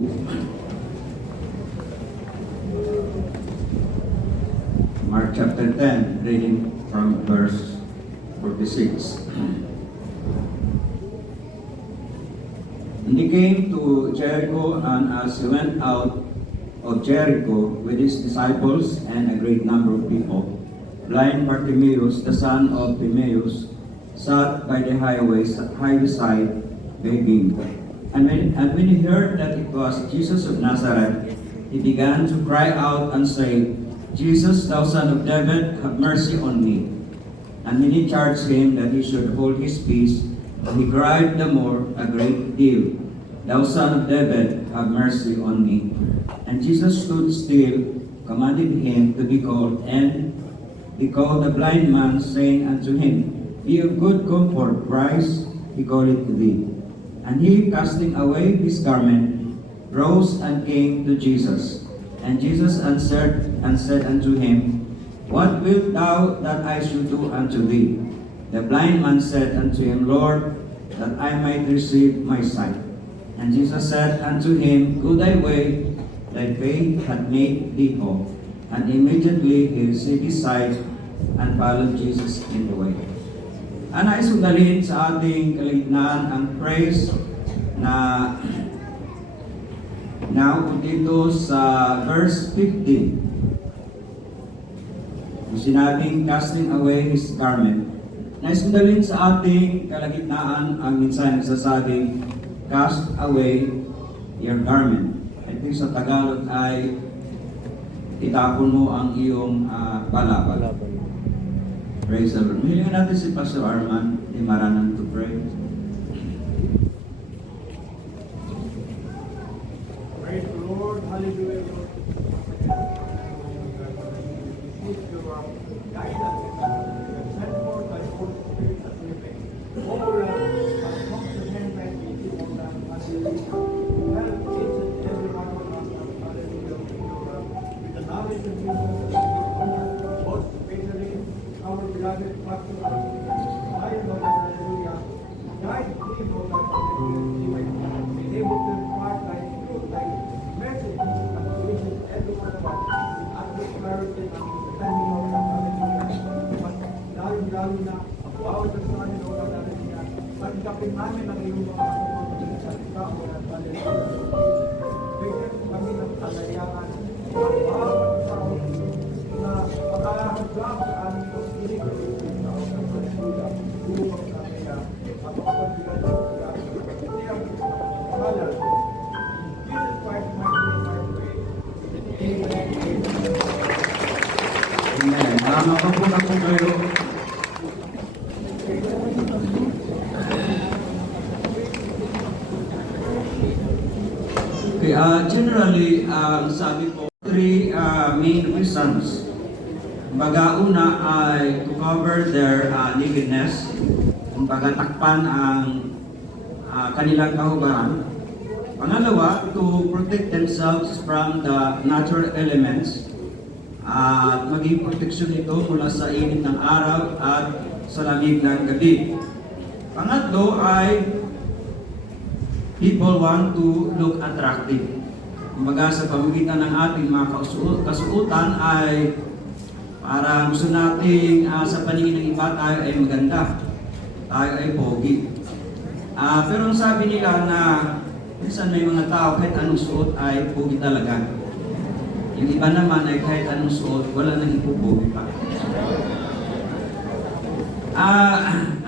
Mark chapter 10, reading from verse 46. And he came to Jericho, and as he went out of Jericho with his disciples and a great number of people, blind Bartimaeus, the son of Timaeus, sat by the highway side begging. And when he heard that it was Jesus of Nazareth, he began to cry out and say, Jesus, thou son of David, have mercy on me. And many charged him that he should hold his peace, and he cried the more a great deal, Thou son of David, have mercy on me. And Jesus stood still, commanded him to be called, and he called the blind man, saying unto him, Be of good comfort, rise, he calleth thee. And he, casting away his garment, rose and came to Jesus. And Jesus answered and said unto him, What wilt thou that I should do unto thee? The blind man said unto him, Lord, that I might receive my sight. And Jesus said unto him, Go thy way, thy faith hath made thee whole. And immediately he received his sight and followed Jesus in the way. Nais kong dalhin sa ating kaligtaan ang praise na now dito sa verse 15. Sinabing casting away his garment. Nais kong dalhin sa ating kalagitnaan ang minsan nagsasabing cast away your garment. I think sa Tagalog ay itapon mo ang iyong balabal. Praise the Lord. Mahilingan natin si Pastor Arman Dimaranan to pray. Praise the Lord. Hallelujah. Lord. Guidance. Send forth thy Holy Spirit as we may. Over us, and comprehend thy teaching on them. Hallelujah. Help each and every one of us. Hallelujah. With the knowledge of Jesus, most especially our beloved Pastor Arman. I Lord, hallelujah. Guide him, O God, hallelujah. He might be able to impart thy truth, thy message, and to each and every one of us. At this clarity and understanding, O God, hallelujah. Mas lalo na, bawat sa amin, O God, hallelujah. Pagkapin namin ang iyong mga kapatid sa ikaw, O God, hallelujah. Bigyan kami ng kalayanan, ang bawat tao na pagkakahagdang sa aming pagkilig, O God, hallelujah. Tulong kami na at makapagbigay ng pagkakahagdang. Hindi ang pangalan. Jesus Christ, my name, I pray. Amen. Amen. Mapapuna po kayo. Okay, generally, sabi ko, three main reasons. Kumbaga, una ay to cover their nakedness. Kumbaga, takpan ang kanilang kahubaran. Pangalawa, to protect themselves from the natural elements. At maging proteksyon ito mula sa init ng araw at sa lamig ng gabi. Pangatlo ay people want to look attractive. Kumbaga sa pamamagitan ng ating mga kasuotan ay para gusto nating sa paningin ng iba tayo ay maganda. Tayo ay pogi. Pero ang sabi nila na minsan may mga tao kahit anong suot ay pogi talaga. Yung iba naman ay kahit anong suot, wala nang ipupogi pa.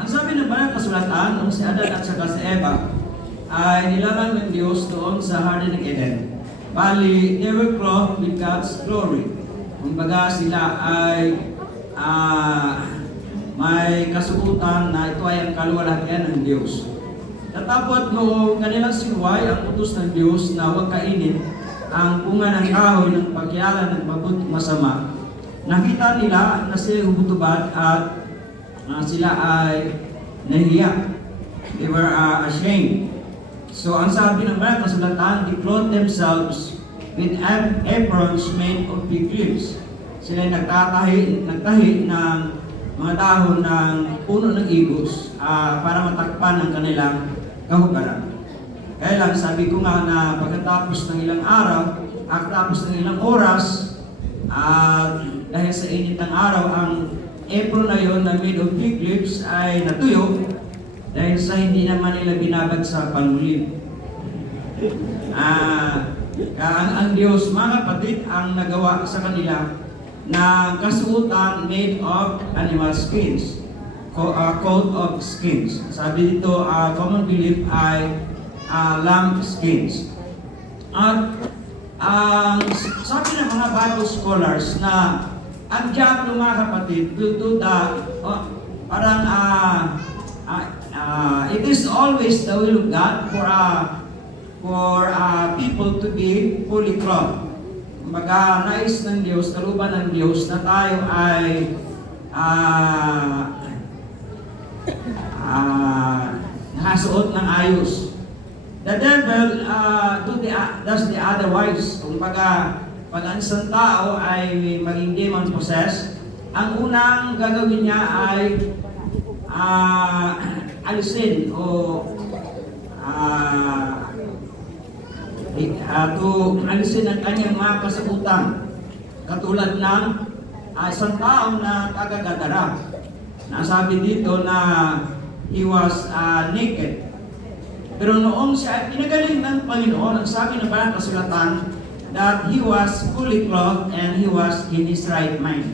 Ang sabi ng banal kasulatan, nung si Adan at saka si Eva, ay nilalang ng Diyos doon sa Garden ng Eden. Bali, they were clothed with God's glory. Kumbaga sila ay may kasuotan na ito ay ang kaluwalhatian ng Diyos. Tatapot noong kanilang sinuway, ang utos ng Diyos na huwag kainin ang bunga ng kahoy ng pagkialan ng mabuti masama. Nakita nila na sila hubutubad at sila ay nahiya. They were ashamed. So ang sabi ng banal kasulatan, they clothed themselves with aprons made of fig leaves. Sila ay nagtahi ng mga dahon ng puno ng igos para matakpan ang kanilang kahubaran. Kaya lang sabi ko nga na pagkatapos ng ilang araw, pagkatapos ng ilang oras, dahil sa init ng araw, ang apron na yon na made of fig leaves ay natuyo dahil sa hindi naman nila binabad sa pangulim. Ang Diyos, mga kapatid, ang nagawa sa kanila na kasuotan made of animal skins, coat of skins. Sabi dito, common belief ay lamb skins. At sabi ng mga Bible scholars na ang diablo, mga kapatid, to do the it is always the will of God for people to be fully clothed. Kumbaga, nais ng Diyos, kaluban ng Diyos na tayo ay nakasuot ng ayos. The devil does the otherwise. Kumbaga, pag ang isang tao ay maging demon-possessed, ang unang gagawin niya ay alisin o alisin ang kanyang mga kasabutan. Katulad ng isang tao na tagagadara. Nasabi dito na he was naked. Pero noong siya ay pinagaling ng Panginoon, ang sabi ng Banal na Kasulatan that he was fully clothed and he was in his right mind.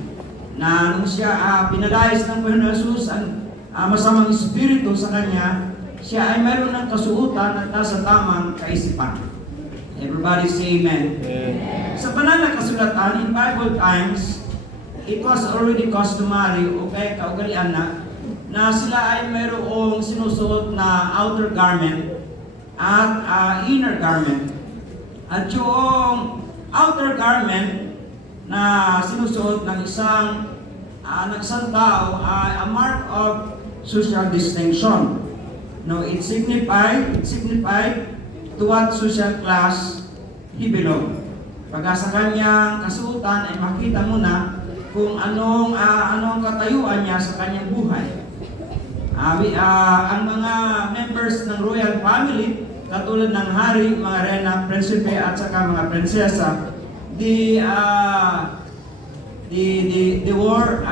Na nung siya pinalayas ng Panginoon Jesus ang masamang espiritu sa kanya, siya ay mayroon ng kasuotan at nasa tamang kaisipan. Everybody say amen. Amen. Sa Banal na Kasulatan, in Bible times, it was already customary o kaya kaugalian na sila ay mayroong sinusuot na outer garment at inner garment. At yung outer garment na sinusuot ng isang tao ay a mark of social distinction. No, it signified to what social class he belonged. Pagka sa kanyang kasuotan ay makita mo na kung anong katayuan niya sa kanyang buhay. Ang mga members ng royal family, katulad ng hari, mga reyna, prinsipe at saka mga prinsesa, they wore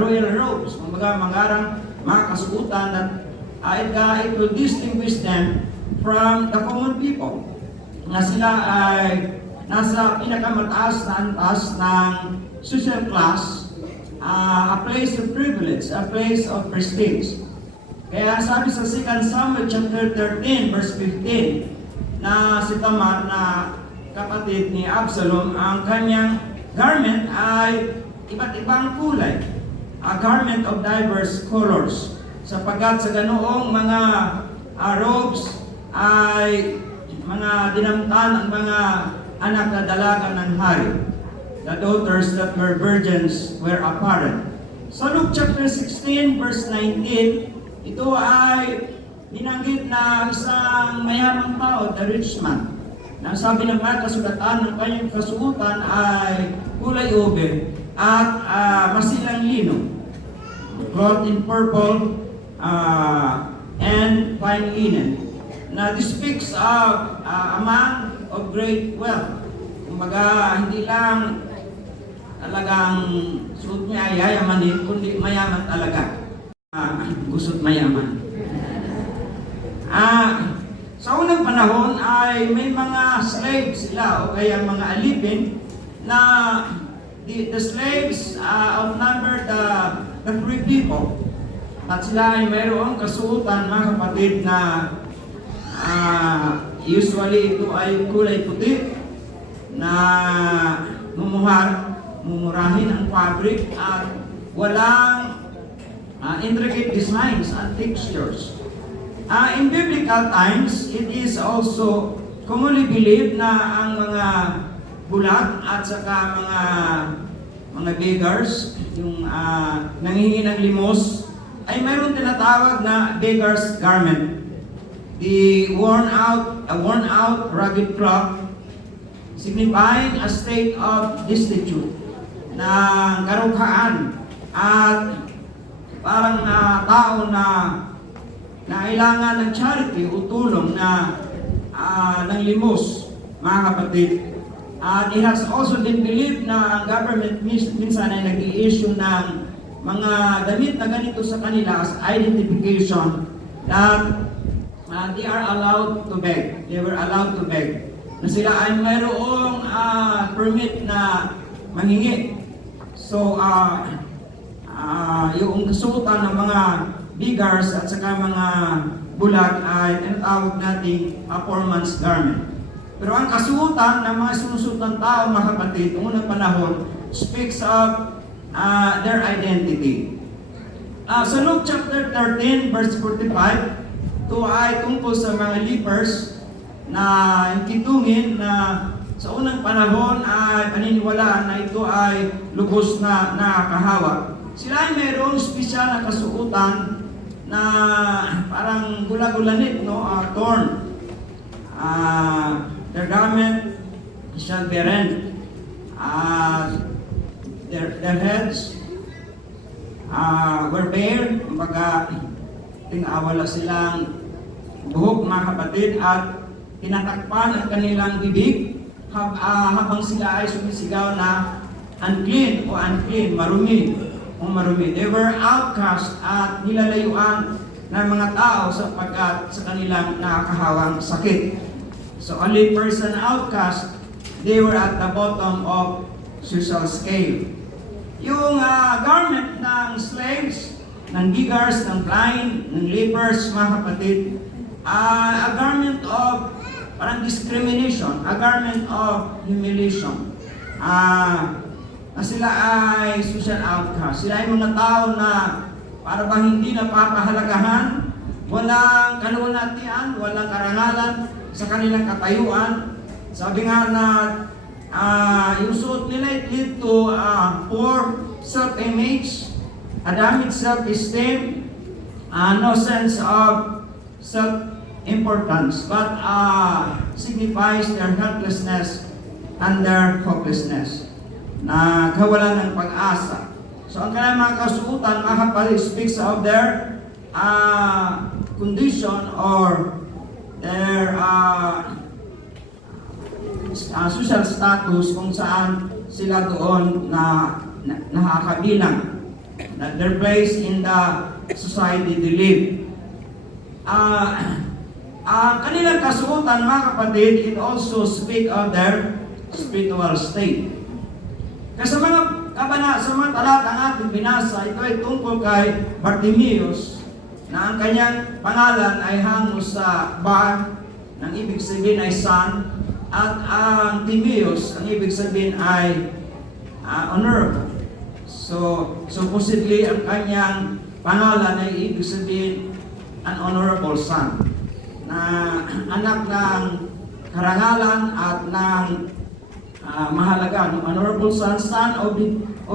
royal robes, mga kasuotan that it will distinguish them from the common people. Na sila ay nasa pinakamataas na antas ng social class, a place of privilege, a place of prestige. Kaya sabi sa 2 Samuel chapter 13 verse 15 na si Tamar na kapatid ni Absalom, ang kanyang garment ay iba't ibang kulay, a garment of diverse colors, sapagkat sa ganoong mga robes ay mga dinamtan ang mga anak na dalaga ng hari. The daughters that were virgins were apparent. Sa Luke chapter 16 verse 19, ito ay binanggit na isang mayamang tao, the rich man. Na sabi ng mga kasulatan ng kanyang kasuotan ay kulay ube at masilang lino, clothed in purple and fine linen. Na this speaks of a man of great wealth. Kumbaga, hindi lang talagang suot niya ay yayamanin, kundi mayaman talaga. Gusto't mayaman. Sa unang panahon ay may mga slaves sila o kaya mga alipin na the slaves outnumbered the free people. At sila ay mayroong kasuotan, mga kapatid, na usually ito ay kulay puti na mumurahin ang fabric at walang intricate designs and textures. In biblical times, it is also commonly believed na ang mga bulag at saka mga beggars, yung nanghihingi ng limos, ay mayroon tinatawag na beggar's garment. The worn out rugged cloth signifying a state of destitute, na karughaan at parang tao na kailangan ng charity o tulong na ng limos, mga kapatid. At it has also been believed na ang government minsan ay nag-i-issue ng mga damit na ganito sa kanila as identification that they are allowed to beg. They were allowed to beg. Na sila ay mayroong permit na manghingi. So, yung kasuotan ng mga beggars at saka mga bulag ay tinatawag nating performance garment. Pero ang kasuotan ng mga sinusuot ng tao, mga kapatid, noong unang panahon, speaks of their identity. Sa Luke chapter 13, verse 45, ito ay tungkol sa mga lepers na kitungin na sa unang panahon ay paniniwalaan na ito ay lubos na nakakahawa. Sila ay mayroong espesyal na kasuotan na parang gula-gulanit, no? Thorn. Their garment shall be rent. Their heads were bare. Kumbaga, tinawala silang buhok, mga kapatid, at tinatakpan ang kanilang bibig habang sila ay sumisigaw na unclean o unclean, marumi o marumi. They were outcast at nilalayuan ng mga tao sapagkat sa kanilang nakakahawang sakit. So a lepers and outcast, they were at the bottom of social scale. Yung garment ng slaves, ng beggars, ng blind, ng lepers, mga kapatid, a garment of parang discrimination, a garment of humiliation. Na sila ay social outcast. Sila ay mga tao na para bang hindi napapahalagahan, walang kaluwalhatian, walang karangalan sa kanilang katayuan. Sabi nga na yung suot nila it lead to poor self-image, a damaged self-esteem, no sense of self-importance, but signifies their helplessness and their hopelessness, na kawalan ng pag-asa. So ang kanilang mga kasuotan, mga kapatid, speaks of their condition or their social status kung saan sila doon na nakakabilang, na their place in the society they live. Kanilang kasuotan, mga kapatid, it also speak of their spiritual state. Kasi sa mga talata ang ating binasa, ito ay tungkol kay Bartimeus, na ang kanyang pangalan ay hango sa Bar, nang ibig sabihin ay son, at ang Timeus, ang ibig sabihin ay honorable. So supposedly, ang kanyang pangalan ay ibig sabihin an honorable son, na anak ng karangalan at ng mahalaga, no? Honorable son of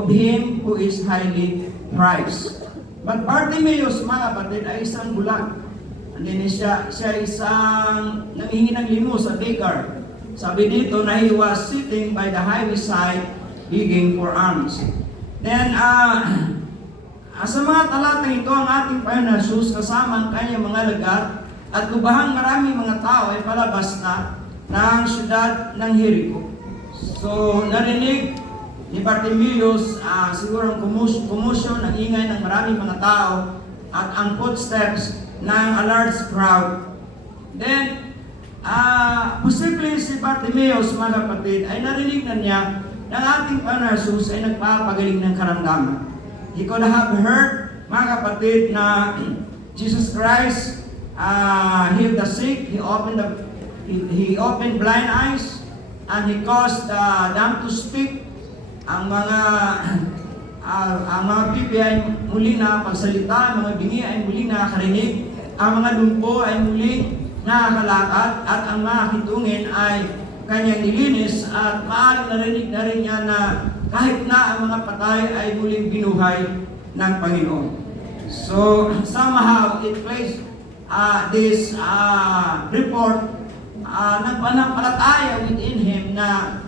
him who is highly prized. But Bartimeus, mga kapatid, ay isang bulag. And then siya isang nanghihingi ng limos, a beggar. Sabi dito na he was sitting by the highway side, begging for alms. Then, sa mga talatang ito, ang ating Panginoon Jesus kasama ang kanyang mga lagat at lubahang maraming mga tao ay palabas na ng syudad ng Jericho. So, narinig ni Bartimeus, siguro ang commotion, ang ingay ng maraming mga tao at ang footsteps ng a large crowd. Then, posible si Bartimeus, mga kapatid, ay narinig na niya ng ating Panginoon Jesus ay nagpapagaling ng karamdaman. He could have heard, mga kapatid, na Jesus Christ healed the sick, he opened blind eyes, and he caused them to speak. Ang mga pipi ay muli na pagsalita, ang mga bingi ay muli na karinig, ang mga lumpo ay muli nakakalakad, at ang mga kitungin ay kanyang nilinis, at maaaring narinig na rin niya na kahit na ang mga patay ay muling binuhay ng Panginoon. So somehow it placed this report nagpanampalataya within him na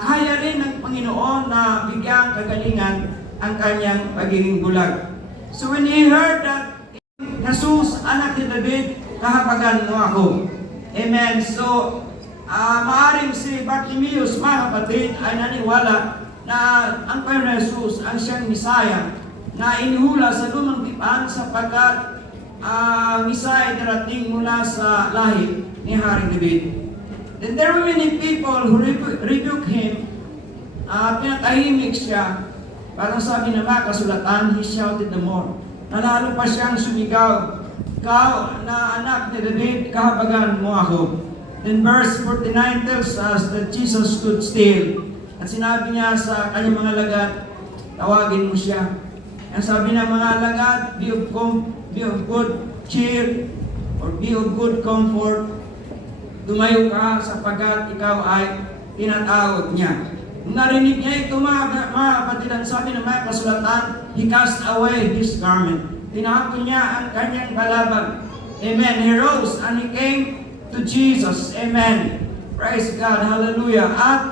kaya rin ng Panginoon na bigyang kagalingan ang kanyang pagiging bulag. So when he heard that, Jesus, anak ni David, kahabagan mo ako. Amen. So, maaring si Bartimaeus, mga kapatid, ay naniwala na ang Panginoon Jesus ang siyang Misaya na inuhula sa lumang tipan sapagkat Misaya darating mula sa lahi ni Haring David. Then there were many people who rebuke him. Pinatahimik siya. Parang sabi ng mga kasulatan, he shouted the more. Nalalo pa siyang sumigaw, "Ikaw na anak ni David, kahabagan mo ako." Then verse 49 tells us that Jesus stood still. At sinabi niya sa kanyang mga lagad, tawagin mo siya. Ang sabi ng mga lagad, be of good cheer or be of good comfort. Tumayo ka sapagkat ikaw ay tinatawag niya. Nung narinig niya ito, mga kapatid, ang sabi ng mga kasulatan, he cast away his garment. Tinapon niya ang kanyang balabag. Amen. He rose and he came to Jesus. Amen. Praise God. Hallelujah. At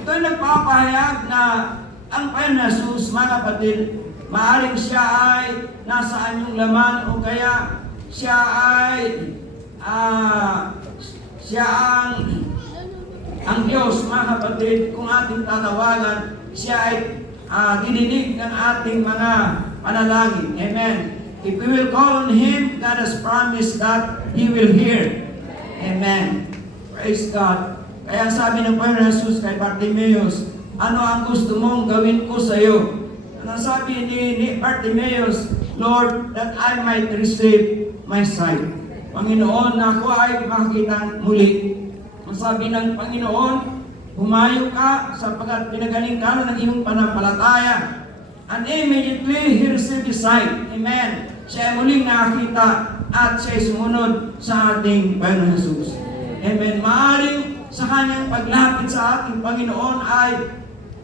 ito'y nagpapahayag na ang Panginoon Jesus, mga kapatid, maaaring siya ay nasaan yung laman o kaya siya ay siya ang Diyos, mga kapatid, kung ating tatawagan, siya ay dininig ng ating mga panalangin. Amen. If we will call on Him, God has promised that He will hear. Amen. Praise God. Kaya sabi ng Panginoon Jesus kay Bartimaeus, ano ang gusto mong gawin ko sa iyo? Ano sabi ni Bartimaeus? Lord, that I might receive my sight. Panginoon, na ako ay makita muli. Ang sabi ng Panginoon, humayo ka sapagkat pinagaling ka ng iyong panampalataya. And immediately he received his sight. Amen. Siya ay muling nakakita at siya ay sumunod sa ating Panginoon Jesus. Amen. Maaring sa kanyang paglapit sa ating Panginoon ay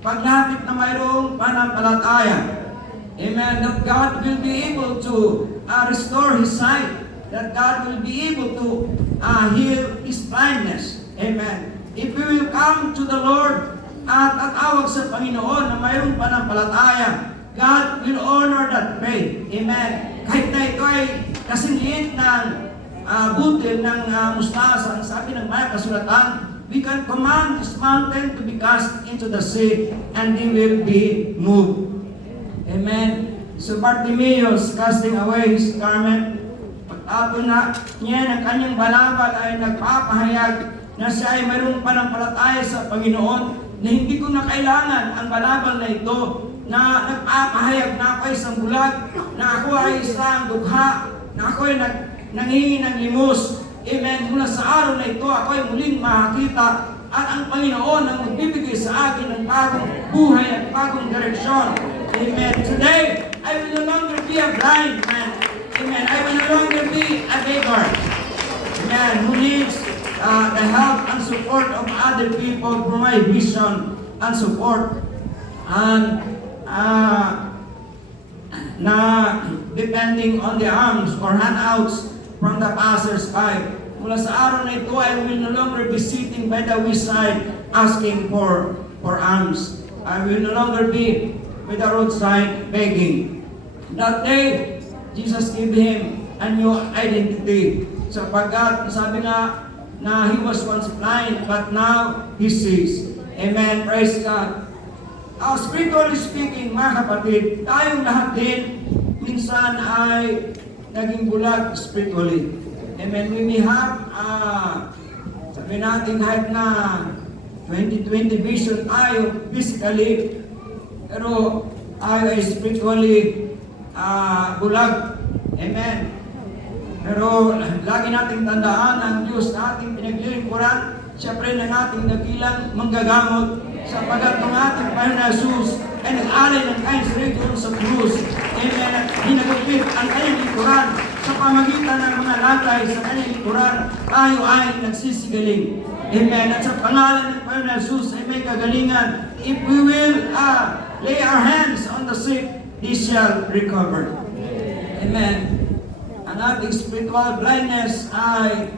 paglapit na mayroong panampalataya. Amen. That God will be able to restore his sight. That God will be able to heal his blindness. Amen. If we will come to the Lord at tatawag sa Panginoon na mayroong panampalataya, God will honor that faith. Amen. Kahit na ito ay kasing liit ng butil ng mustasa, ang sabi ng mga kasulatan, we can command this mountain to be cast into the sea and they will be moved. Amen. So Bartimaeus, casting away his garment, pagtapon na niya ng kanyang balabal ay nagpapahayag na siya ay mayroong panampalataya sa Panginoon na hindi ko na kailangan ang balabal na ito na nagpapahayag na ako ay isang bulag, na ako ay isang dugha, na ako ay nangingi ng limos. Amen. Mula sa araw na ito, ako ay muling makakita at ang Panginoon ang magbibigay sa akin ng bagong buhay at bagong direksyon. Amen. Today, I will no longer be a blind man. Amen. I will no longer be a beggar. Amen. Who needs the help and support of other people for my vision and support. And na depending on the arms or handouts from the passers-by. Mula sa araw na ito, I will no longer be sitting by the wayside asking for alms. I will no longer be by the roadside begging. That day, Jesus gave him a new identity. Sapagkat, sabi nga, na he was once blind, but now he sees. Amen. Praise God. Spiritually speaking, mga kapatid, tayong lahat din, minsan ay naging bulag spiritually. Amen. We may have, sabi natin kahit na 20/20 vision tayo physically, pero tayo ay spiritually bulag. Amen. Pero lagi nating tandaan ang Diyos na ating pinaglilingkuran, siyempre ng ating dakilang manggagamot sapagat ng ating Panginoon Jesus ay nag-alay ng kanyang sarili doon sa krus. Amen. At hinagupit ang kanyang lingkuran sa pamagitan ng mga latay sa kanyang lingkuran, tayo ay nagsisigaling. Amen. At sa pangalan ng Panginoon Jesus ay may kagalingan. If we will lay our hands on the sick, they shall recover. Amen. Ang ating spiritual blindness ay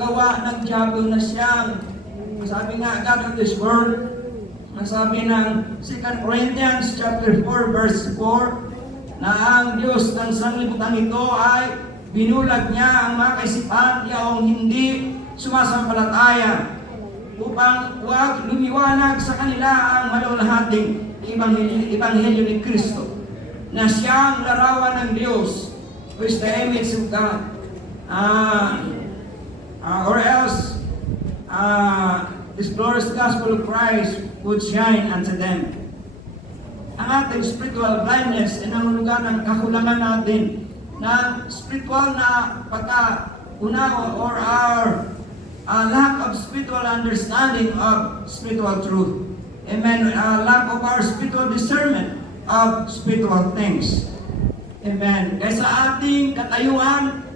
gawa ng diablo na siyang, sabi nga, God of this world, sabi ng 2 Corinthians chapter 4 verse 4, na ang Diyos ng sanglibutan ito ay binulag niya ang mga kaisipan yaong hindi sumasampalataya upang huwag lumiwanag sa kanila ang malulahating Ebanghelyo ni Kristo na siyang larawan ng Diyos, who is the image of God. Or else, this glorious gospel of Christ would shine unto them. Ang ating spiritual blindness ay nangulugan ng kakulangan natin na spiritual na pagka-unawa or our lack of spiritual understanding of spiritual truth. Amen. Lack of our spiritual discernment of spiritual things. Amen. Kaya sa ating katayuan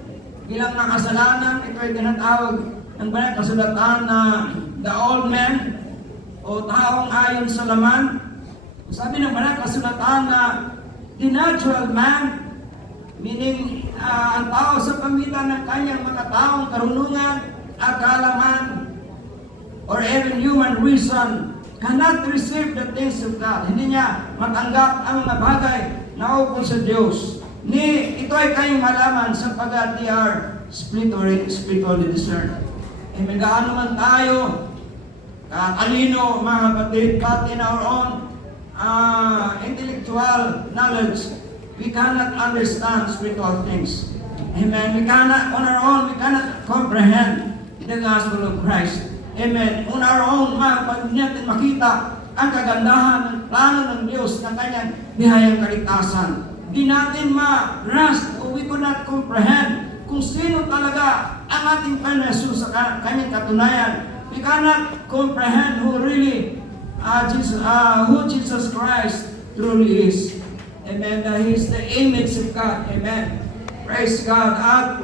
bilang makasalanan, ito ay tinatawag ng banal kasulatan na the old man o taong ayon sa laman. Sabi ng banal kasulatan na the natural man, meaning ang tao sa pamitan ng kanyang mga taong karunungan at kaalaman or even human reason cannot receive the things of God. Hindi niya matanggap ang mga bagay na ukol sa Diyos. Ito ay kayong malaman sapagkat they are spiritually discerned. Amen. Gaano man tayo katalino, mga kapatid, but in our own intellectual knowledge, we cannot understand spiritual things. Amen. On our own, we cannot comprehend the gospel of Christ. Amen. On our own, pag natin makita ang kagandahan ng plano ng Diyos ng kanyang bihayang kaligtasan, di natin ma-grasp o we could not comprehend kung sino talaga ang ating Panginoon Jesus sa kanyang katunayan. We cannot comprehend who Jesus Christ truly is. Amen. That He is the image of God. Amen. Praise God. At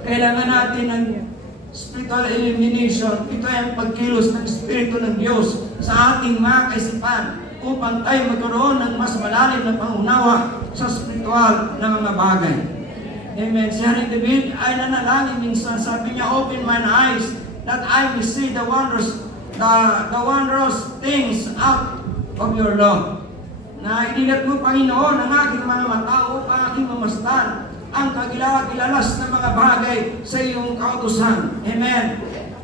kailangan natin ng spiritual illumination. Ito ay ang pagkilos ng Espiritu ng Diyos sa ating mga kaisipan upang tayo magkaroon ng mas malalim na pangunawa sa spiritual na mga bagay. Amen. Si Haring David ay nanalangin minsan. Sabi niya, open my eyes that I may see the wondrous things out of your law. Na inilat mo, Panginoon, ang aking mga mata upang aking mamasdan ang kagilalas na mga bagay sa iyong kautusan. Amen.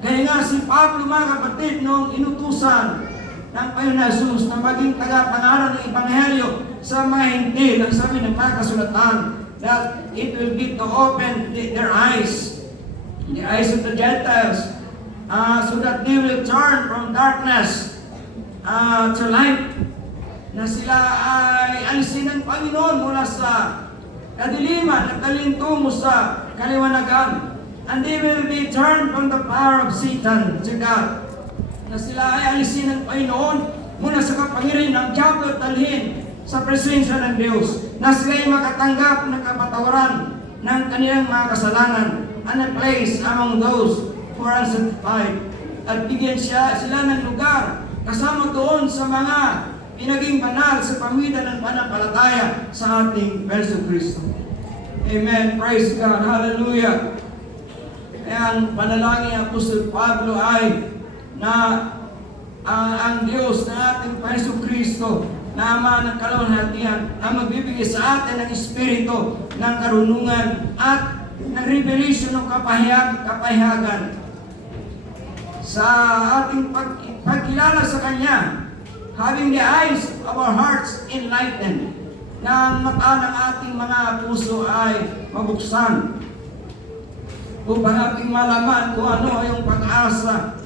Kaya nga si Pablo, mga kapatid, noong inutusan ng Panginoon Jesus na maging tagapangaral ng Ebanghelyo sa mga Hintil, ang sabi ng mga kasulatan, that it will be to open their eyes, the eyes of the Gentiles, so that they will turn from darkness to light, na sila ay alisin ng Panginoon mula sa kadiliman at talintungo sa kaliwanagan, and they will be turned from the power of Satan to God, na sila ay alisin ng Panginoon mula sa kapangyarihan ng diablo at dalhin sa presensya ng Diyos, na sila ay makatanggap ng kapatawaran ng kanilang mga kasalanan and a place among those who are unsanctified, at bigyan sila ng lugar kasama doon sa mga pinaging banal sa pamitan ng pananampalataya sa ating Yesu Kristo. Amen. Praise God. Hallelujah. Ang panalangin ng Apostol Pablo ay na ang Diyos na ating Yesu Kristo na Ama ng kaluwalhatian ang magbibigay sa atin ng Espiritu ng karunungan at ng revelation ng kapahiyagan sa ating pagkilala sa Kanya, having the eyes of our hearts enlightened, na ang mata ng ating mga puso ay mabuksan upang ating malaman kung ano yung pag-asa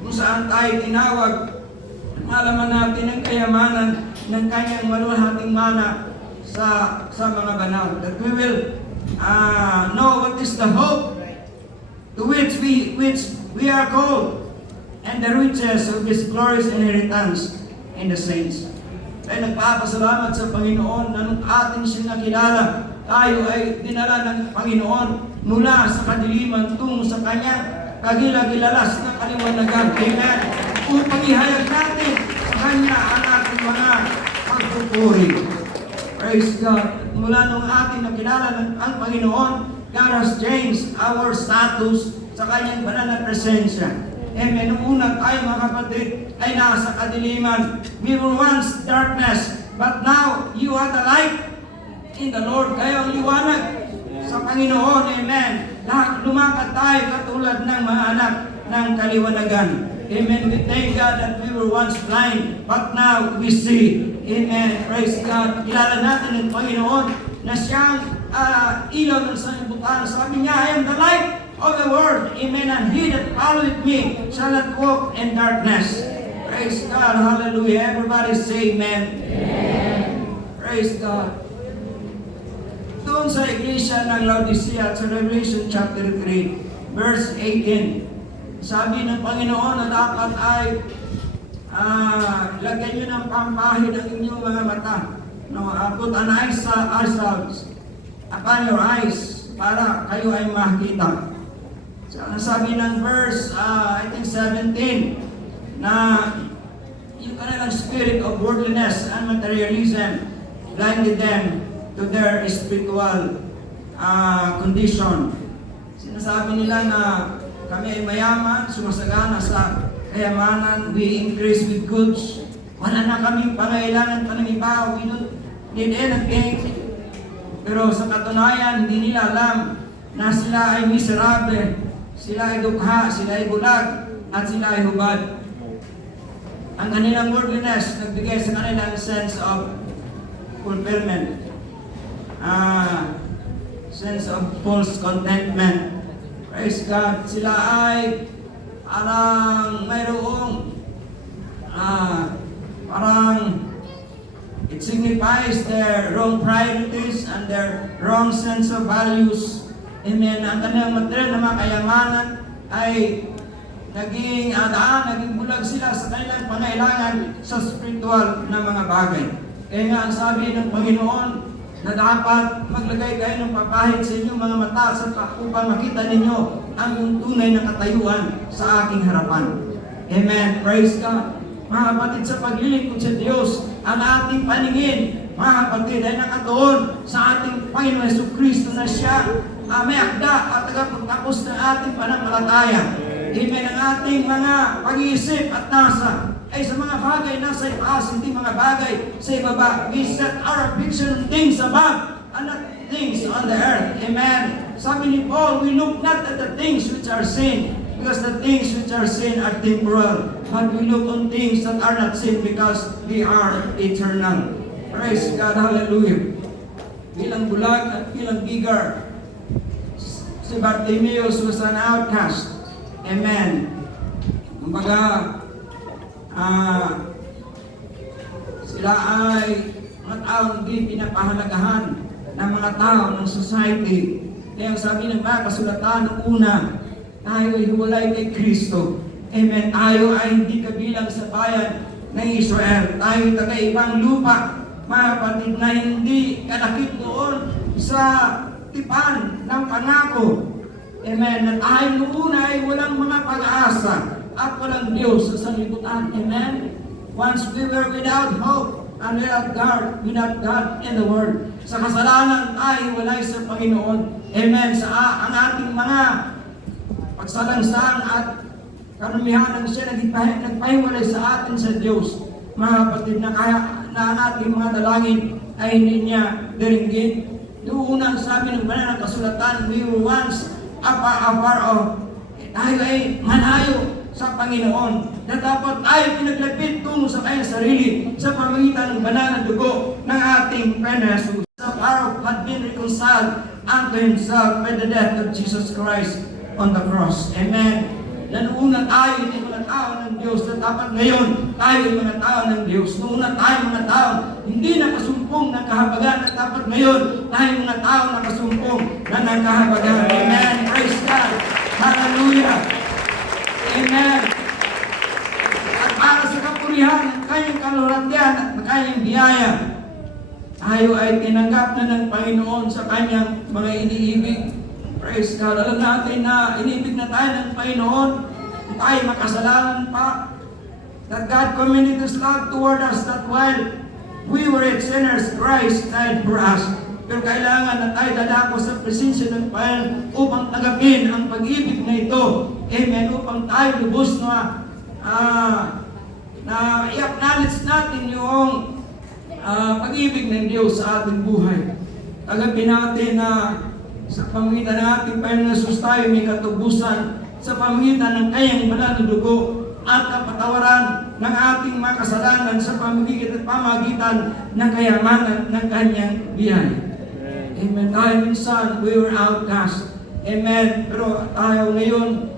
kung saan tayo tinawag. Malaman natin ang kayamanan ng kanyang maluwalhating mana sa mga banal, that we will know what is the hope to which we are called, and the riches of His glorious inheritance in the saints. Kaya nagpapasalamat sa Panginoon na nung ating siya nakilala, tayo ay dinala ng Panginoon mula sa kadiliman tungo sa Kanyang kagilagilalas na kaliwanagan. Amen. Upang ihayag natin sa Kanya ang ating mga pagpupuri. Praise God. Mula nung ating nakilala ang Panginoon, God has changed our status sa Kanyang banal na presensya. Amen. Nung una tayo, mga kapatid, ay nasa kadiliman. We were once darkness, but now you are the light. in the Lord. Kaya ang liwanag sa Panginoon, amen. Lahat lumakad tayo katulad ng mga anak ng kaliwanagan. Amen. We thank God that we were once blind, but now we see. Amen. Praise God. Kilala natin ang Panginoon na siyang ilaw ng sanlibutan. Sabi niya, I am the light of the world. Amen. And he that followeth me shall not walk in darkness. Praise God. Hallelujah. Everybody say amen. Amen. Praise God. Doon sa iglesia ng Laodicea sa Revelation chapter 3, verse 18, sabi ng Panginoon na dapat ay lagyan nyo ng pampahid ang inyong mga mata. No, put an eyes upon your eyes para kayo ay makita. So, sabi ng verse, I think 17, na yung kanilang spirit of worldliness and materialism blinded them to their spiritual condition. Sinasabi nila na kami ay mayaman, sumasagana sa kayamanan, we increase with goods. Wala na kaming pangailangan pa ng iba, we don't need anything. Pero sa katunayan, hindi nila alam na sila ay miserable, sila ay dukha, sila ay bulag, at sila ay hubad. Ang kanilang worldliness nagbigay sa kanilang sense of fulfillment, sense of false contentment. Praise God. Sila ay parang mayroong parang it signifies their wrong priorities and their wrong sense of values. Amen. Ang kanilang material na mga kayamanan ay naging bulag sila sa kanilang pangailangan sa spiritual na mga bagay. Kaya nga ang sabi ng Panginoon na dapat maglagay kayo ng papahid sa inyong mga mata upang makita ninyo ang tunay na katayuan sa aking harapan. Amen. Praise God. Mga kapatid, sa paglilingkod sa Diyos, ang ating paningin, mga kapatid, ay nakatuon sa ating Panginoon Jesucristo na siya may akda at tagapagtapos ng ating pananampalataya. Amen. Ang ating mga pag-iisip at nasa ay sa mga bagay nasa itaas, hindi mga bagay sa ibaba. We set our affection on things above and not things on the earth. Amen. Sabi ni Paul, we look not at the things which are seen, because the things which are seen are temporal, but we look on things that are not seen because they are eternal. Praise God. Hallelujah. Bilang bulag at bilang bigar, si Bartimaeus was an outcast. Amen. Kumbaga, sila ay mga taong hindi pinapahalagahan ng mga tao ng society. Kaya ang sabi ng mga kasulatan ng una, tayo ay hiwalay kay Kristo. Amen. Tayo ay hindi kabilang sa bayan ng Israel. Tayo ay taga-ibang lupa, mga kapatid, na hindi kalakip doon sa tipan ng pangako. Amen. Na tayo noon ay walang mga pag-aasa at walang Diyos sa sanlibutan. Amen. Once we were without hope and without God in the world. Sa kasalanan tayo walay sa Panginoon. Amen. Ang ating mga pagsalangsang at karumihan ng siya nagpahiwalay sa atin sa Diyos. Mga kapatid, na kaya na ang ating mga dalangin ay hindi niya diringgin. Noong unang sabi ng banal na kasulatan, we were once afar off. Tayo ay manayo sa Panginoon, na dapat tayo pinaglapit tungo sa kanyang sarili sa pamamagitan ng banal na dugo ng ating Panginoon. The power had been reconciled unto himself by the death of Jesus Christ on the cross. Amen. Na noong na tayo ay mga tao ng Diyos, na dapat ngayon tayo ay mga tao ng Diyos. Noong na tayo mga tao hindi nakasumpong ng kahabagan, at dapat ngayon tayo mga tao nakasumpong ng kahabagan. Amen. Praise God. Hallelujah. Amen. At para sa kapurihan ng kanyang kalulatian at ng kanyang biyaya, tayo ay tinanggap na ng Panginoon sa kanyang mga iniibig. Praise God. Alam natin na inibig na tayo ng Panginoon, tayo makasalanan pa, that God commended His love toward us, that while we were yet sinners, Christ died for us. Pero kailangan na tayo dadako sa presensya ng Panginoon upang tagapin ang pag-ibig na ito. Amen. Upang tayo lubos na i-acknowledge natin yung pag-ibig ng Diyos sa ating buhay. Tagapin natin na sa pamagitan ng ating Panginoon Jesus tayo may katubusan sa pamagitan ng kanyang banal na dugo at kapatawaran ng ating mga kasalanan sa pamagitan ng kayamanan ng kanyang biyaya. Amen. Tayo minsan, we were outcast. Amen. Pero tayo ngayon,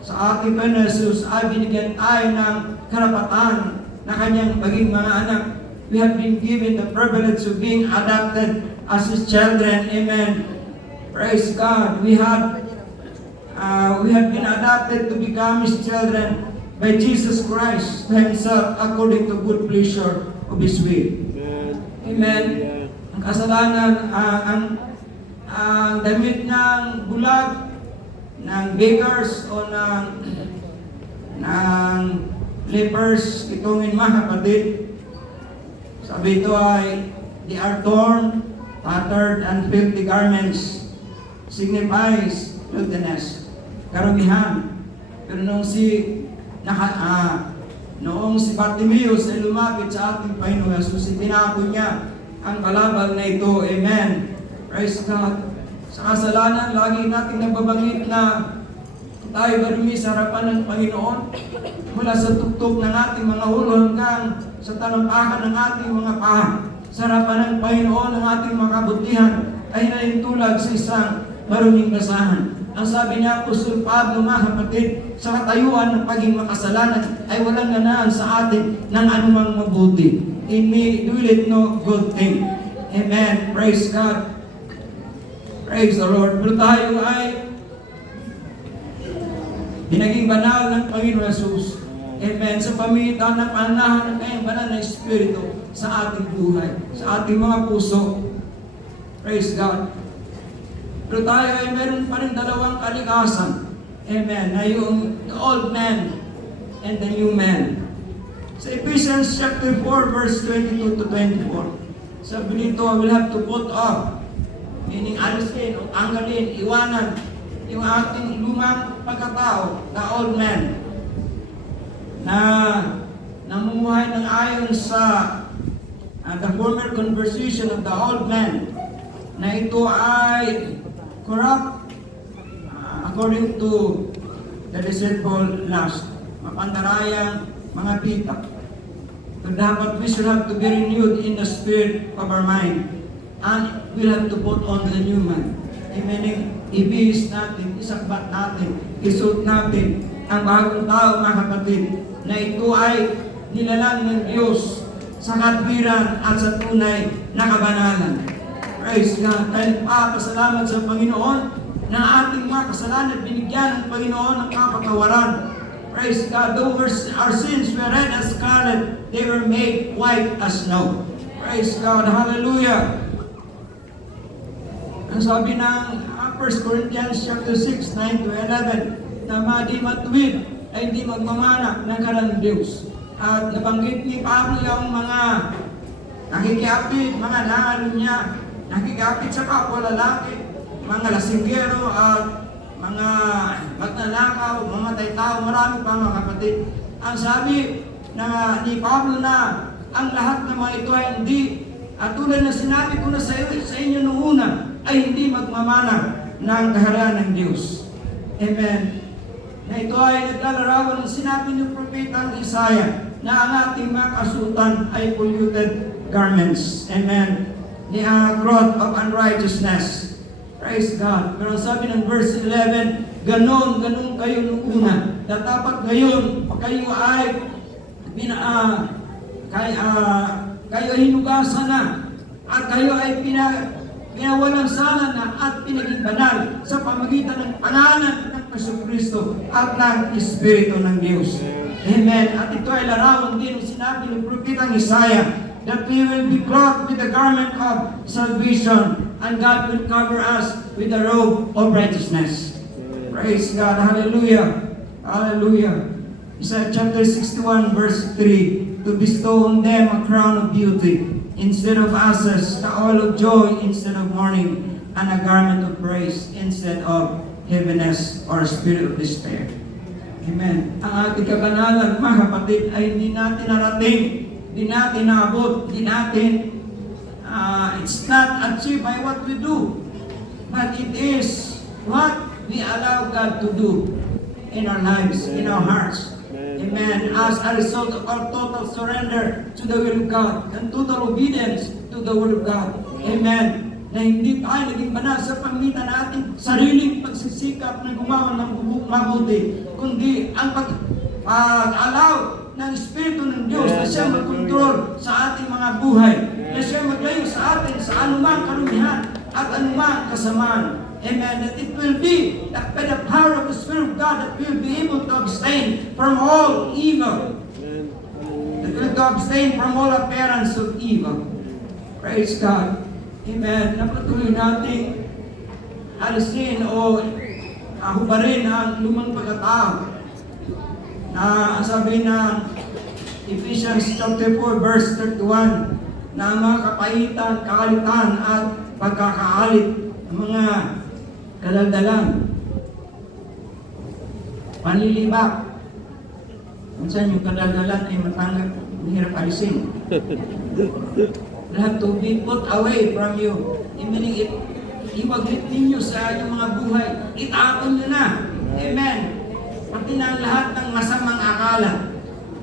sa ating Panginoon Jesus, ay binigyan tayo ng karapatan na kanyang maging mga anak. We have been given the privilege of being adopted as His children. Amen. Praise God. We have been adopted to become His children by Jesus Christ Himself according to good pleasure of His will. Amen. Ang kasalanan, ang damit ng bulag, ng beggars o ng lepers, itong mga kapatid, sabi ito ay, they are torn, tattered, and filthy garments, signifies filthiness, karumihan. Pero noong si Bartimeus ay lumapit sa ating Panginoon Jesus, itinapon niya ang kalabal na ito. Amen. Praise God. Sa kasalanan, lagi natin nababanggit na tayo marumi sa harapan ng Panginoon mula sa tuktok ng ating mga ulo hanggang sa talampakan ng ating mga paa. Sa harapan ng Panginoon, ang ating mga kabutihan ay nalintulag sa isang maruming basahan. Ang sabi niya, Apostol Pablo, mga kapatid, sa katayuan ng paging makasalanan ay walang ganaan sa atin ng anumang mabuti. In me, do it no good thing. Amen. Praise God. Praise the Lord. Pero tayo ay pinaging banal ng Panginoon Jesus. Amen. Sa pamitan ng panahan ng kanyang banal na Espiritu sa ating buhay, sa ating mga puso. Praise God. Pero tayo ay meron pa rin dalawang kalikasan. Amen. Na yung the old man and the new man. Sa Ephesians chapter 4 verse 22 to 24. Sabi nito, we'll have to put off, meaning alisin o tanggalin, iwanan yung ating lumang pagkatao, the old man, na namumuhay ng ayon sa the former conversation of the old man, na ito ay corrupt according to the deceitful lust, mapandarayang mga pitak. So dapat we should have to be renewed in the spirit of our mind, and we'll have to put on the new man. Meaning, ibihis natin, isakbat natin, isuot natin ang bagong tao, mga kapatid, na ito ay nilalang ng Diyos sa katwiran at sa tunay na kabanalan. Praise God. Dahil pasalamat sa Panginoon na ating mga kasalanan binigyan ng Panginoon ng kapatawaran. Praise God. Though our sins were red as scarlet, they were made white as snow. Praise God. Hallelujah. Ang sabi ng 1 Corinthians chapter 6, 9 to 11, na di matuwid ay hindi magmamana ng kalang Diyos. At nabanggit ni Pablo yung mga nakikiapit, mga nangalo niya, nakikiapit sa kapwa lalaki, mga lasinggero at mga magnanakaw, mamatay tao, marami pa mga kapatid. Ang sabi ni Pablo na ang lahat ng mga ito ay hindi, at tulad na sinabi ko na sa inyo noong una, ay hindi magmamana ng kaharian ng Diyos. Amen. Na ito ay naglalarawan ng sinabi ng propetang Isaiah na ang ating mga kasutan ay polluted garments. Amen. The cloth of unrighteousness. Praise God. Pero sabi ng verse 11, ganon kayo nung una. Na dapat ngayon, kayo ay kayo ay hinugasan na. At kayo ay pinawalang sala na at pinaging banal sa pamagitan ng pangalan ng Jesucristo at ng Espiritu ng Diyos. Amen. At ito ay larawan din ng sinabi ng propetang Isaiah that we will be clothed with the garment of salvation and God will cover us with the robe of righteousness. Praise God. Hallelujah. Hallelujah. Isaiah chapter 61 verse 3, to bestow on them a crown of beauty instead of ashes, the oil of joy instead of mourning, and a garment of praise instead of heaviness or spirit of despair. Amen. Ang ating kabanalan, mga kapatid, ay hindi natin narating, hindi natin naabot, hindi natin it's not achieved by what we do, but it is what we allow God to do in our lives, in our hearts. Amen. As a result of our total surrender to the will of God and total obedience to the will of God. Amen. Na hindi tayo naging banal sa pamitan natin sariling pagsisikap na gumawa ng mabuti, kundi ang pag-allow ng Espiritu ng Diyos na siya mag-control sa ating mga buhay, na siya maglayo sa atin sa anumang karumihan at anumang kasamaan. Amen. That it will be that by the power of the Spirit of God that we will be able to abstain from all evil. That we will to abstain from all appearance of evil. Praise God. Amen. Napatuloy natin alisin o hubarin ang lumang pagkatao. Na sabi na Ephesians chapter 4 verse 31 na mga kapaitan, kaalitan at pagkakaalit, mga kadaldalan, panlilibak. Minsan yung kadaldalan ay matanggap, mahirap alisin. Lahat to be put away from you. Meaning, iwaglit ninyo sa inyong mga buhay. Itapon nyo na. Amen. Pati na lahat ng masamang akala.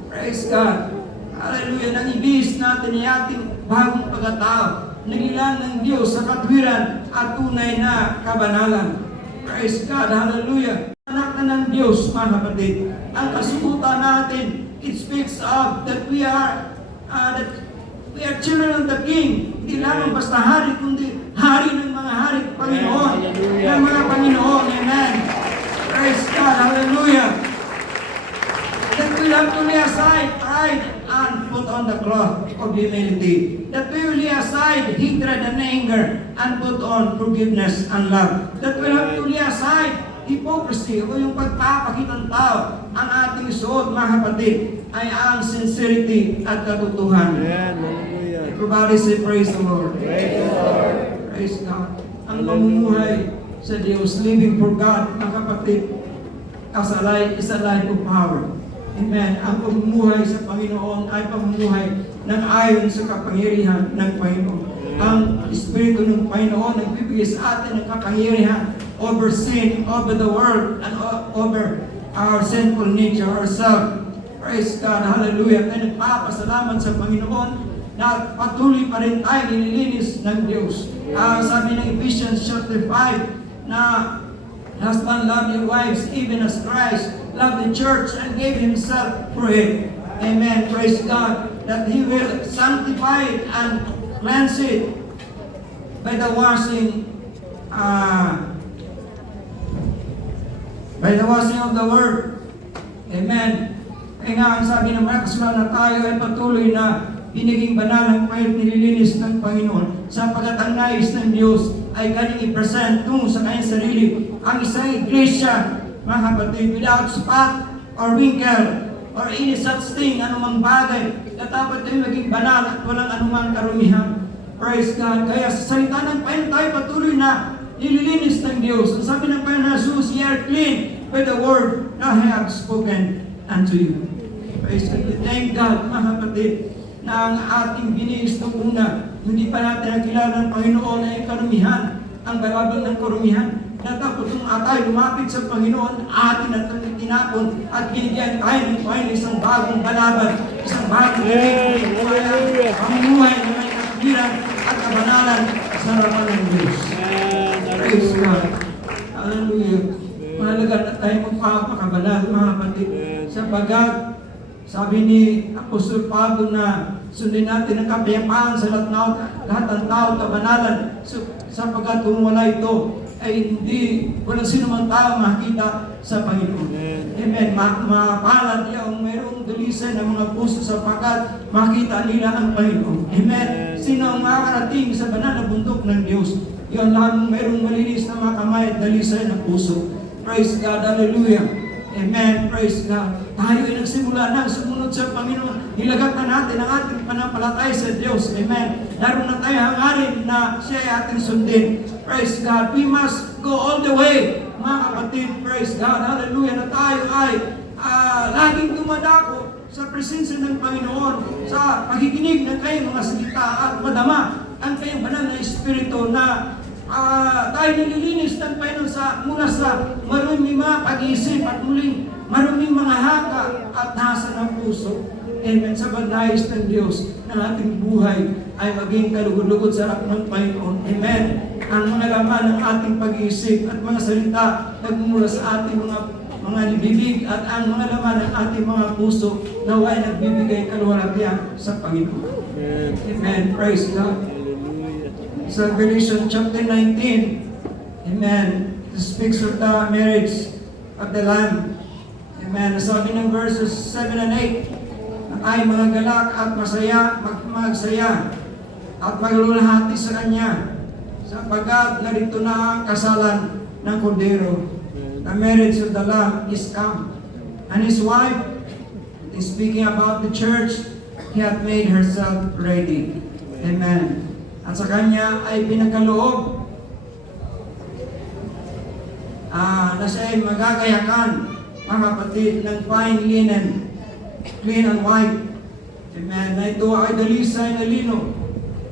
Praise God. Hallelujah. Nang ibis natin ay ating bagong pagkatao. Nagilan ng Diyos sa katwiran at tunay na kabanalan. Praise God. Hallelujah. Anak na ng Diyos, mga kapatid. Ang kasubutan natin, it speaks of that we are children of the King. Hindi lamang basta hari, kundi hari ng mga hari, Panginoon. Ng mga Panginoon. Amen. Praise God. Hallelujah. That we have to lay aside pride and put on the cloth of humility. That we will lay aside hatred and anger and put on forgiveness and love. That we have to lay aside hypocrisy o yung pagpapakitang tao. Ang ating suot, mga kapatid, ay ang sincerity at katotohanan. Everybody say praise the Lord. Praise the Lord. Praise God. Ang pamumuhay sa Diyos, living for God, mga kapatid, is a life of power. Amen. Ang pamumuhay sa Panginoon ay pamumuhay ng ayon sa kapangyarihan ng Panginoon. Ang Espiritu ng Panginoon nagbibigay sa atin ng kapangyarihan over sin, over the world, and over our sinful nature, ourselves. Praise God. Hallelujah. At nagpapasalamat sa Panginoon na patuloy pa rin tayo nililinis ng Diyos. Sabi ng Ephesians chapter 5 na husband, love your wives even as Christ loved the church and gave himself for it. Amen. Praise God. That He will sanctify it and cleanse it by the washing of the Word. Amen. Kaya nga ang sabi ng mga kasalanan na tayo ay patuloy na biniging banal ng pahit nililinis ng Panginoon sapagkat ang nais ng Diyos ay kanyang i-present tungo sa kanyang sarili ang isang iglesia, mga kapatid, without spot or wrinkle or any such thing, anumang bagay na dapat ay maging banal at walang anumang karumihan. Praise God. Kaya sa salita ng Panginoon tayo patuloy na nililinis ng Diyos. Ang sabi ng Panginoon na Jesus, ye are clean by the word that I have spoken unto you. Praise God. Thank God, mga kapatid, na ang ating biniis ng una, hindi pa natin nakilala ng Panginoon ay karumihan, ang balabang ng karumihan. Na dapat kung tayo lumapit sa Panginoon, atin at tinapon at binigyan tayo ng Panginoon isang bagong balaban, isang bagong pamumuhay na may katwiran at kabanalan sa harapan ng Diyos. Praise God. Hallelujah. Mahalaga na tayo magpapakabanal, mga kapatid, sapagat sabi ni Apostol Pablo na sundin natin ang kapayapaan sa lahat ng tao, kabanalan, sapagat kung wala ito, ay walang sino mang tao makita sa Panginoon. Amen. Mapalad yung mayroong dalisay ng mga puso sapagkat makita nila ang Panginoon. Amen. Sino ang makakarating sa banal na bundok ng Diyos? Yun lang mayroong malinis na mga kamay at dalisay ng puso. Praise God. Hallelujah. Amen. Praise God. Tayo ay nagsimula na sumunod sa Panginoon. Nilagat na natin ang ating panampalataya sa Diyos. Amen. Daroon na tayo hangarin na siya ay ating sundin. Praise God. We must go all the way. Mga kapatid, praise God. Hallelujah. Na tayo ay laging dumadako sa presensya ng Panginoon sa pakikinig ng kayong mga salita at madama ang kanyang banal na Espiritu na tayo nililinis ng Panginoon mula sa maruming mga pag-iisip at muling maruming mga haka at nasa ng puso. Amen. Sa nais ng Diyos na ating buhay ay maging kalugod-lugod sa harap ng Panginoon. Amen. Ang mga laman ng ating pag-iisip at mga salita nagmumula sa ating mga bibig at ang mga laman ng ating mga puso naway nagbibigay kaluwalhatian sa Panginoon. Amen. Praise God. Sa Revelation chapter 19, Amen, it speaks of the marriage of the Lamb. Amen. Sabi ng verses 7 and 8, ay mga galak at magsaya at maglulahati sa Kanya sapagkat narito na ang kasalan ng Kordero. The marriage of the Lamb is come. And His wife is speaking about the church. He hath made herself ready. Amen. At sa Kanya ay pinagkaloob na siya ay magagayakan, mga kapatid, ng fine linen, clean and white. Amen. Na ito ay dalisay na lino,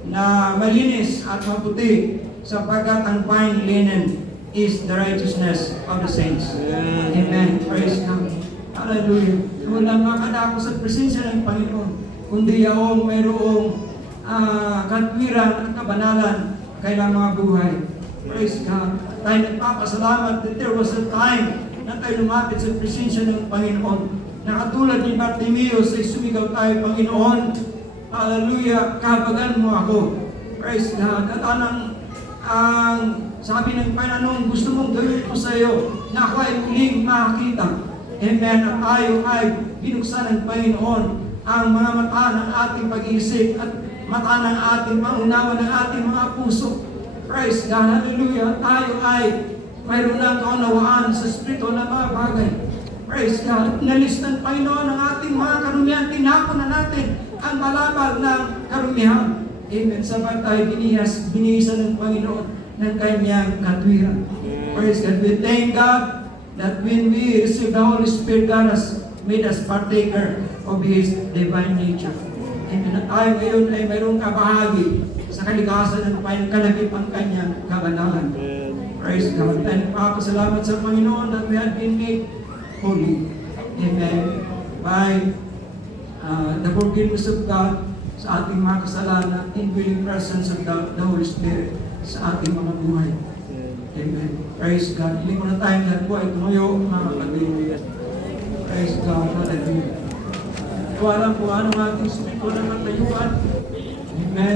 na malinis at maputi, sapagkat ang fine linen is the righteousness of the saints. Amen. Praise God. Hallelujah. Walang makadako sa presensya ng Panginoon, kundi yaong mayroong katwiran at kabanalan kailang mga buhay. Praise God. Tayo nagpapasalamat that there was a time na tayo lumapit sa presensya ng Panginoon. Na katulad ni Bartimeus ay sumigaw tayo, Panginoon, hallelujah, kabagan mo ako. Praise God. At ang sabi ng Panginoon, gusto mong gawin ko sa iyo na ako ay muling makakita. Amen. At tayo ay binuksan ng Panginoon ang mga mata ng ating pag-iisip at mata ng ating pangunawa ng ating mga puso. Praise God. Hallelujah. Tayo ay mayroon ng kaunawaan sa Espiritu na mga bagay. Praise God. Nalis ng Panginoon ang ating mga karumihan. Tinapon na natin ang balabal ng karumihan. Amen. Sabat tayo binihisan ng Panginoon ng kanyang katwiran. Praise God. We thank God that when we receive the Holy Spirit, God has made us partaker of His divine nature. Amen. At tayo ngayon ay mayroong kabahagi sa kalikasan ng kalagip ang kanyang kabanalan. Praise God. And papasalamat sa Panginoon that we have been made holy. Amen. By the forgiveness of God sa ating mga kasalanan, indwelling presence of the Holy Spirit sa ating mga buhay. Amen. Praise God. Hiling ko na tayo na po ay tumuyo, mga kapatid. Praise God. Hallelujah. Kung alam po anong ating spiritual na katayuan,